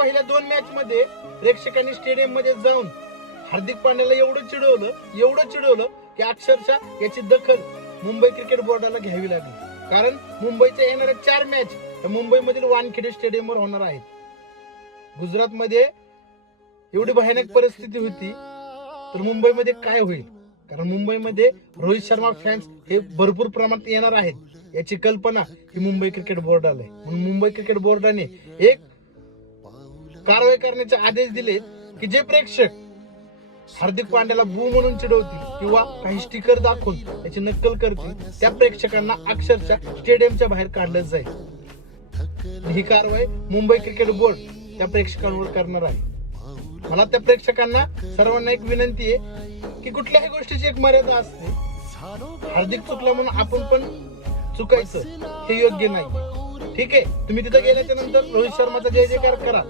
पहिल्या 2 मॅच मध्ये प्रेक्षकांनी स्टेडियम मध्ये जाऊन हार्दिक पांड्याला एवढं चिडवलं की अक्षरशः याची दखल मुंबई क्रिकेट बोर्डाला घ्यावी लागली. कारण मुंबईच्या येणाऱ्या 4 मॅच मुंबईमधील वानखेडे स्टेडियमवर होणार आहेत. गुजरातमध्ये एवढी भयानक परिस्थिती होती तर मुंबईमध्ये काय होईल? कारण मुंबईमध्ये रोहित शर्मा फॅन्स हे भरपूर प्रमाणात येणार आहेत याची कल्पना ही मुंबई क्रिकेट बोर्डाला आहे. म्हणून मुंबई क्रिकेट बोर्डाने एक कारवाई करण्याचे आदेश दिलेत की जे प्रेक्षक हार्दिक पांड्याला बू म्हणून चिडवतील किंवा काही स्टिकर दाखवून त्याची नक्कल करतील त्या प्रेक्षकांना अक्षरशः स्टेडियमच्या बाहेर काढलं जाईल. ही कारवाई मुंबई क्रिकेट बोर्ड त्या प्रेक्षकांवर करणार आहे. मला त्या प्रेक्षकांना सर्वांना एक विनंती आहे की कुठल्याही गोष्टीची एक मर्यादा असते. हार्दिक चुकला म्हणून आपण पण चुकायचं हे योग्य नाही. ठीक आहे, तुम्ही तिथे गेल्याच्या नंतर रोहित शर्माचा जय जयकार करा.